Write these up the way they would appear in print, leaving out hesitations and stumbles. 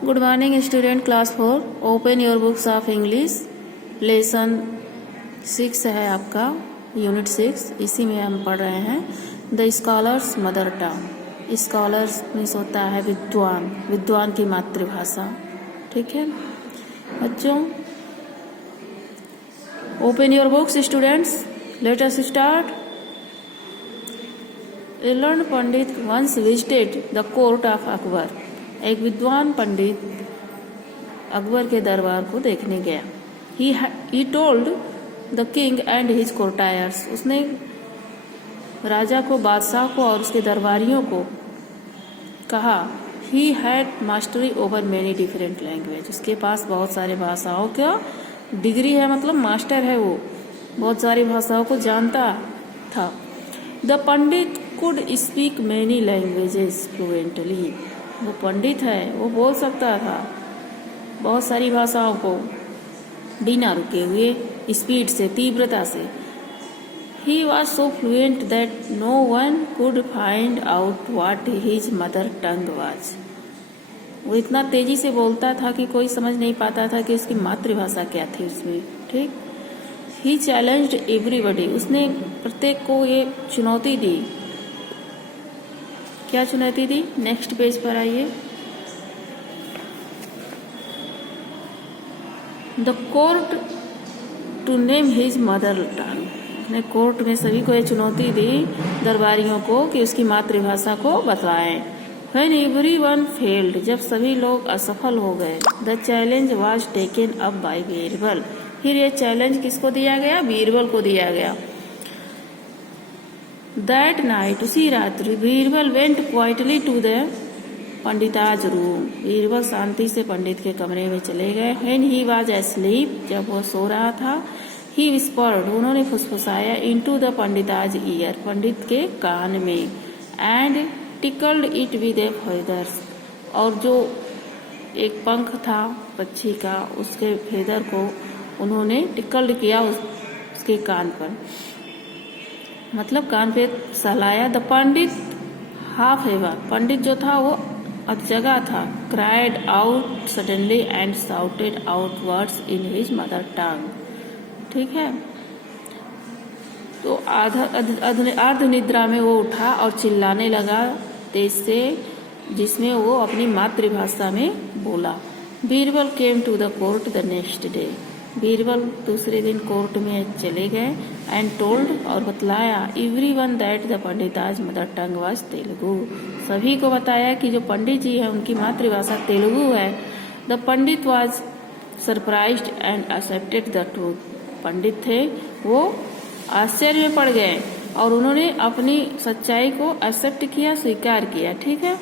Good morning student, class 4। Open your books of English. Lesson 6 है आपका, unit 6। इसी में हम पढ़ रहे हैं the scholars mother tongue. Scholars means होता है विद्वान, विद्वान की मातृभाषा। ठीक है बच्चों, open your books students, let us start. A learned Pandit once visited the court of Akbar. एक विद्वान पंडित अकबर के दरबार को देखने गया। He told the king and his courtiers। उसने राजा को, बादशाह को और उसके दरबारियों को कहा he had mastery over many different language। उसके पास बहुत सारे भाषाओं का डिग्री है, मतलब मास्टर है, वो बहुत सारी भाषाओं को जानता था। The Pandit could speak many languages fluently. वो पंडित है, वो बोल सकता था बहुत सारी भाषाओं को बिना रुके हुए, स्पीड से, तीव्रता से। He was so fluent that no one could find out what his mother tongue was. वो इतना तेजी से बोलता था कि कोई समझ नहीं पाता था कि उसकी मातृभाषा क्या थी उसमें। ठीक। ही चैलेंज्ड एवरीबडी। उसने प्रत्येक को ये चुनौती दी। क्या चुनौती दी? नेक्स्ट पेज पर आइए। The court to name his mother tongue. उसने कोर्ट में सभी को ये चुनौती दी, दरबारियों को, कि उसकी मातृभाषा को बताएं। When everyone failed, जब सभी लोग असफल हो गए, the challenge was taken up by Birbal. फिर ये चैलेंज किसको दिया गया? बीरबल को दिया गया। दैट नाइट, उसी रात्रि, Birbal went quietly to the pandit's room. Birbal शांति से पंडित के कमरे में चले गए। व्हेन ही वाज asleep, जब वो सो रहा था, ही विस्पर्ड, उन्होंने फुसफुसाया, इनटू द पंडिताज ईयर, पंडित के कान में, and tickled it with A feathers, और जो एक पंख था पक्षी का, उसके फेदर को उन्होंने टिकल्ड किया उसके कान पर, मतलब कान पे सहलाया। द पंडित हाफ एवा, पंडित जो था वो अधजगा था। Cried out suddenly and shouted out words in his mother टंग। ठीक है, तो अर्ध निद्रा में वो उठा और चिल्लाने लगा तेज से, जिसमें वो अपनी मातृभाषा में बोला। Birbal came to the court the next day. Birbal दूसरे दिन कोर्ट में चले गए। एंड टोल्ड, और बतलाया, everyone that the pandit's mother tongue was Telugu. सभी को बताया कि जो पंडित जी है उनकी मातृभाषा तेलुगु है। The pandit was surprised and accepted the truth. पंडित थे, वो आश्चर्य में पड़ गए और उन्होंने अपनी सच्चाई को एक्सेप्ट किया, स्वीकार किया। ठीक है।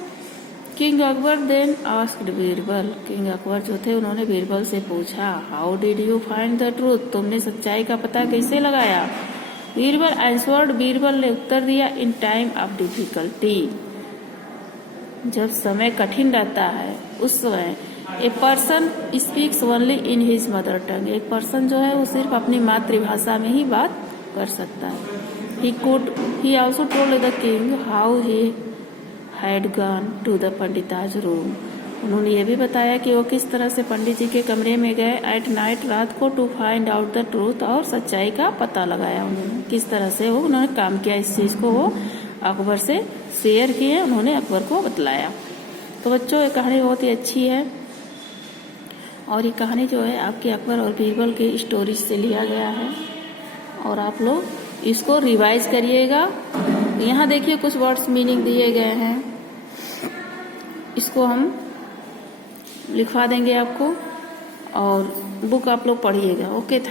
King Akbar then asked Birbal. King Akbar जो थे उन्होंने बीरबल से पूछा, how did you find the truth. तुमने सच्चाई का पता कैसे लगाया? बीरबल आंसर्ड, बीरबल ने उत्तर दिया, इन टाइम ऑफ डिफिकल्टी, जब समय कठिन रहता है उस समय, a person speaks only in his mother टंग। एक पर्सन जो है वो सिर्फ अपनी मातृभाषा में ही बात कर सकता है। He also told the king how he had gone to the pandit's room. उन्होंने ये भी बताया कि वो किस तरह से पंडित जी के कमरे में गए एट नाइट, रात को, to find out the truth, और सच्चाई का पता लगाया। उन्होंने किस तरह से उन्होंने काम किया, इस चीज को वो अकबर से शेयर किए, उन्होंने अकबर को बतलाया। तो बच्चों, ये कहानी बहुत ही अच्छी है और ये कहानी जो है आपके अकबर और बीरबल के स्टोरीज से लिया गया है, और आप लोग इसको रिवाइज करिएगा। यहाँ देखिए कुछ वर्ड्स मीनिंग दिए गए हैं, इसको हम लिखवा देंगे आपको, और बुक आप लोग पढ़िएगा। ओके।